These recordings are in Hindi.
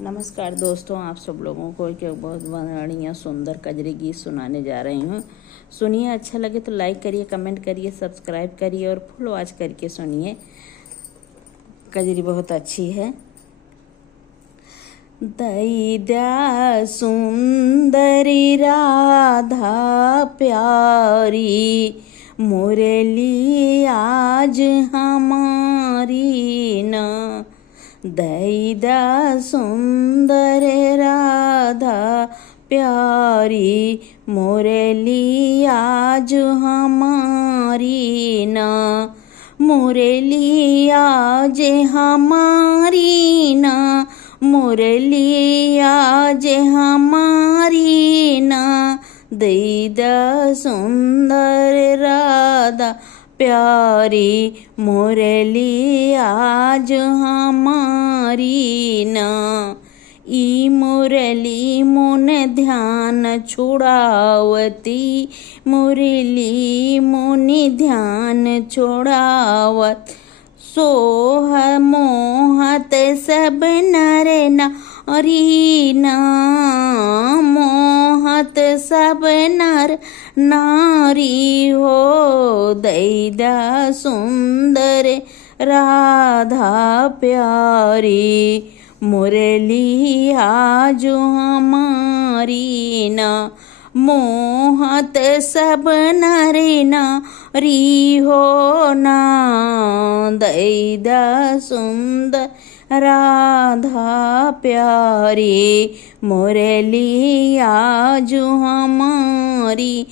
नमस्कार दोस्तों, आप सब लोगों को एक बहुत बढ़िया सुंदर कजरी गीत सुनाने जा रही हूँ। सुनिए, अच्छा लगे तो लाइक करिए, कमेंट करिए, सब्सक्राइब करिए और फुल वॉच करके सुनिए। कजरी बहुत अच्छी है। दैद्या सुंदरी राधा प्यारी, मुरली आज हमारी न। दैदा सुंदर राधा प्यारी, मुरली आज हमारी ना। मुरली आज हमारी ना, मुरली आज हमारी ना। दैदा सुंदर राधा प्यारी, मुरली आज हमारी ना। ई मुरली मुन ध्यान छुड़ावती, मुरली मुनि ध्यान छुड़ावत। सोह मोहत सब नर नारी ना, मोहत सब नर नारी हो। दैदा सुंदर राधा प्यारी, मुरली आज हमारी ना। मोहत सब नर नारी हो ना। दैदा सुंदर राधा प्यारी, मुरली आज हमारी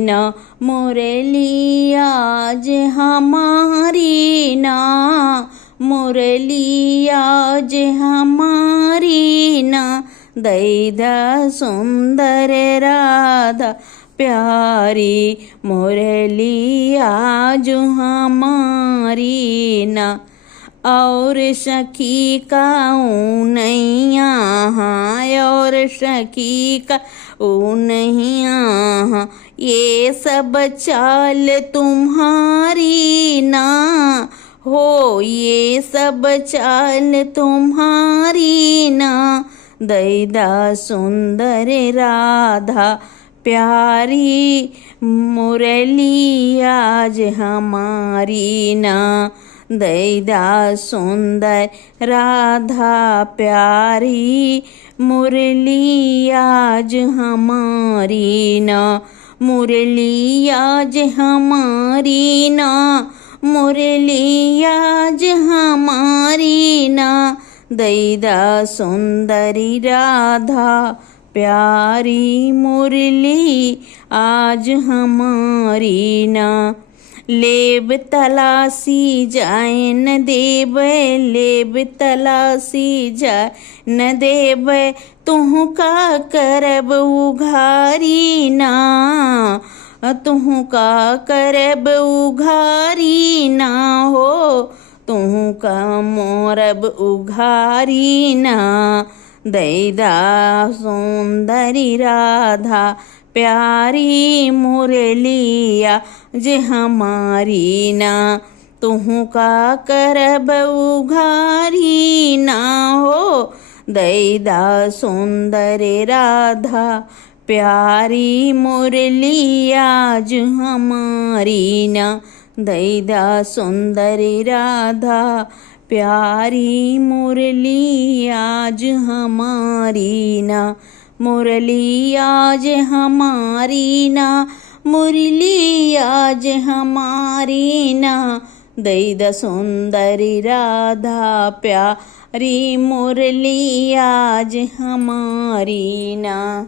ना। मुरली आज हमारी ना, मुरली आज हमारी ना। दैदा सुंदर राधा प्यारी, मुरली आज हमारी ना। और सखी का नहीं यहाँ, और सखी का नहीं यहाँ, ये सब चाल तुम्हारी ना हो। ये सब चाल तुम्हारी ना। दैदा सुंदर राधा प्यारी, मुरली आज हमारी ना। दैदा सुंदर राधा प्यारी, मुरली आज हमारी ना। मुरली आज हमारी ना, मुरली आज हमारी ना। दैदा सुंदरी राधा प्यारी, मुरली आज हमारी ना। लेब तलाशी जाए न देव, लेब तलाशी जाए न देव, तुहु का करब उघारी ना। तुहु का करब उघारी ना हो, तुहु का मोरब उघारी ना। दैदा सुंदरी राधा प्यारी, मुरली आज हमारी ना। तुहु का करब उघारी ना हो। दैदा सुंदर राधा प्यारी, मुरली आज हमारी ना। दैदा सुंदर राधा प्यारी, मुरली आज हमारी ना। मुरली आज हमारी ना, मुरली आज हमारी ना। दैदा सुंदरी राधा प्यारी, मुरली आज हमारी ना।